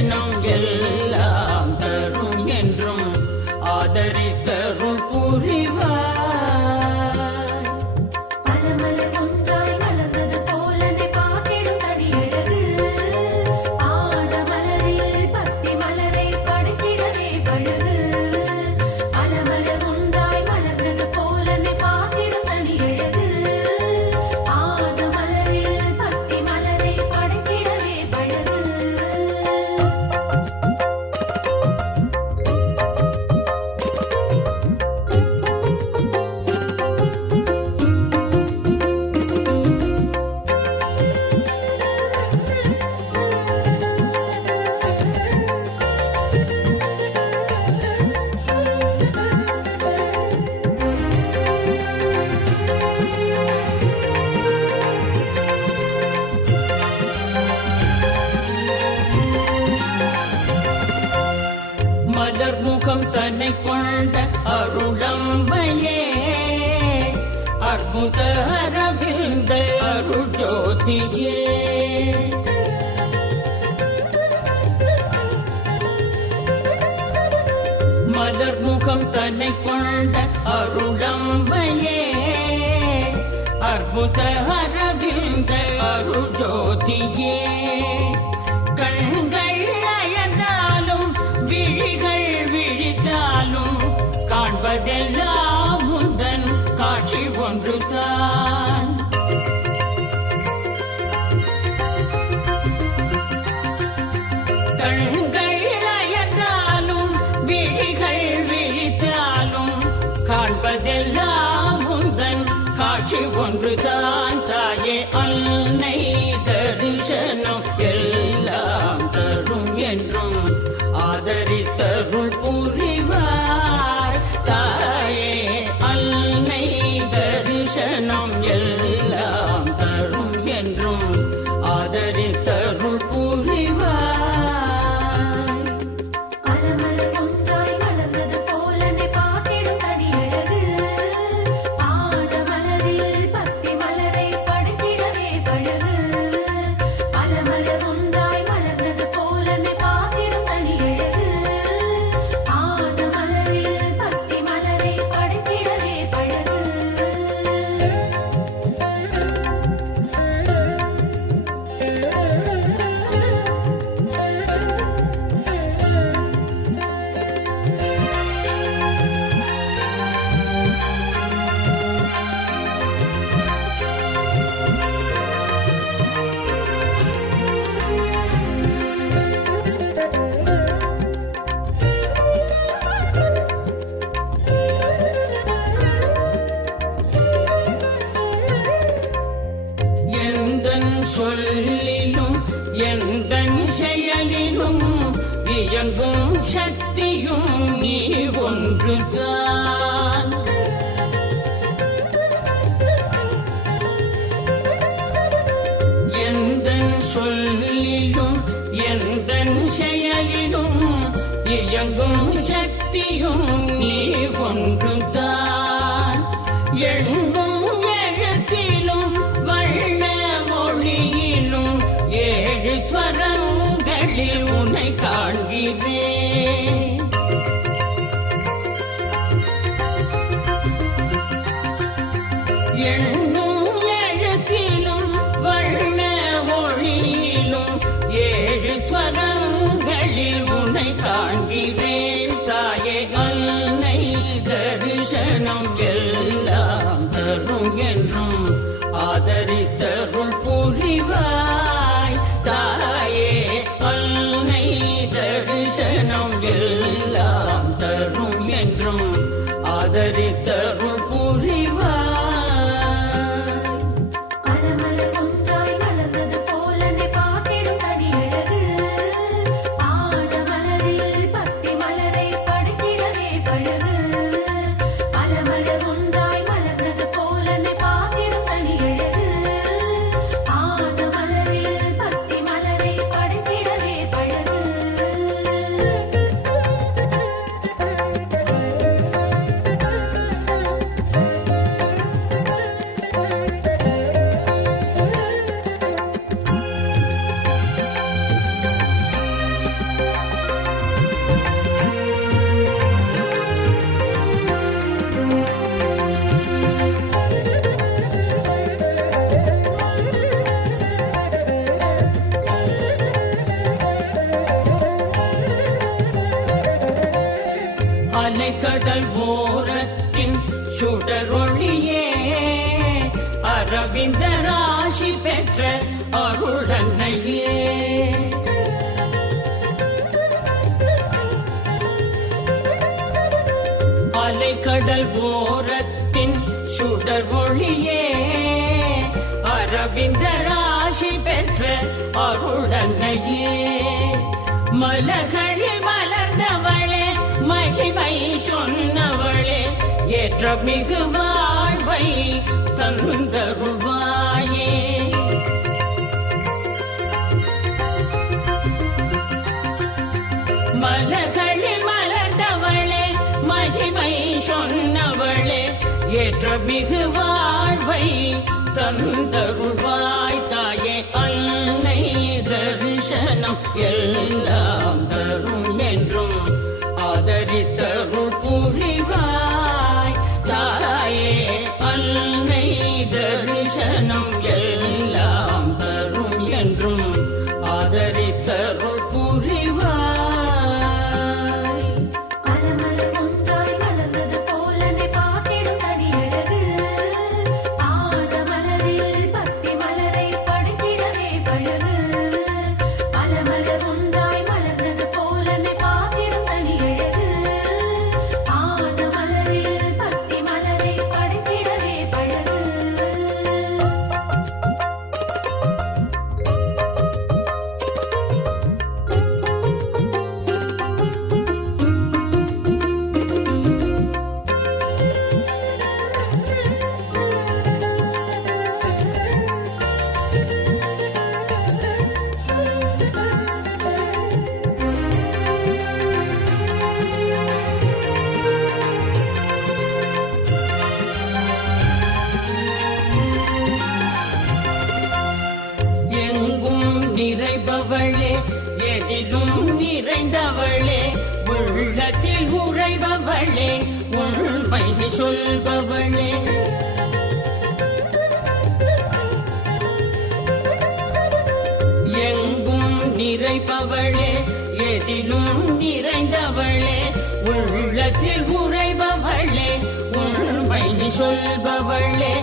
தரிசனம் எல்லாம் தரும் என்றும் ஆதரித்தருள் புரிவாய். மலர்முகம் தன்னை கொண்ட அருளம்பையே அற்புத அரவிந்த அருள் ஜோதியே மலர்முகம் தன்னை கொண்ட அருளம்பையே அற்புத அரவிந்த அருள் ஜோதியே கண்கள் விழிகள் விழித்தாலும் காண்பதெல்லாம் முந்தன் காட்சி ஒன்றுதான். கண்கள் அயர்ந்தாலும் விழிகள் விழித்தாலும் காண்பதெல்லாம் முந்தன் காட்சி ஒன்றுதான். தாயே அன்னை தரிசனம் எல்லாம் தரும் என்றும் ஆதரித்தருள் புரிவாய். தாயே அன்னை தரிசனம் எல்லாம் தரும் என்றும் ஆதரித்தருள் புரிவாய். சொல்லிலும் எந்தன் செயலிலும் இயங்கும் சக்தியும் நீ ஒன்றுதான். எந்தன் சொல்லிலும் எந்தன் செயலிலும் இயங்கும் சக்தியும் நீ ஒன்றுதான். எங்கும் எழுத்திலும் வண்ண மொழியிலும் ஏழு ஸ்வரங்களில் உன்னை காண்கிறேன். எண்ணும் எழுத்திலும் வண்ண மொழியிலும் ஏழு ஸ்வரங்களில் உன்னை காண்கிறேன். தாயே அன்னை தரிசனம் எல்லாம் தரும் என்றும் ஆதரித்தருள் புரிவாய். தாயே அன்னை தரிசனம் எல்லாம் அலைக்கடல் ஓரத்தின் சுடரொளியே அரவிந்த ராசி பெற்ற அருளன்னையே அலைக்கடல் ஓரத்தின் சுடரொளியே அரவிந்த ராசி பெற்ற அருளன்னையே மலர்களில் மலர்ந்தவளே மகிமை சொன்னவளே ஏற்ற மிகு வாழ்வை தந்தருள்வாயே மலர்களில் மலர்ந்தவளே மகிமை சொன்னவளே ஏற்ற மிகு வாழ்வை தந்தருள்வாய் தாயே அன்னை தரிசனம் எல்லாம் தரும் என்றும் ஆதரித்தருள் புரிவாய் தாயே அன்னை தரிசனம் எல்லாம் தரும் என்றும் ஆதரித்தருள் புரிவாய் நிறைபவளே எதிலும் நிறைந்தவளே உள்ளத்தில் உறைபவளே உண்மை சொல்பவளே எங்கும் நிறைபவளே எதிலும் நிறைந்தவளே உள்ளத்தில் உறைபவளே உண்மை சொல்பவளே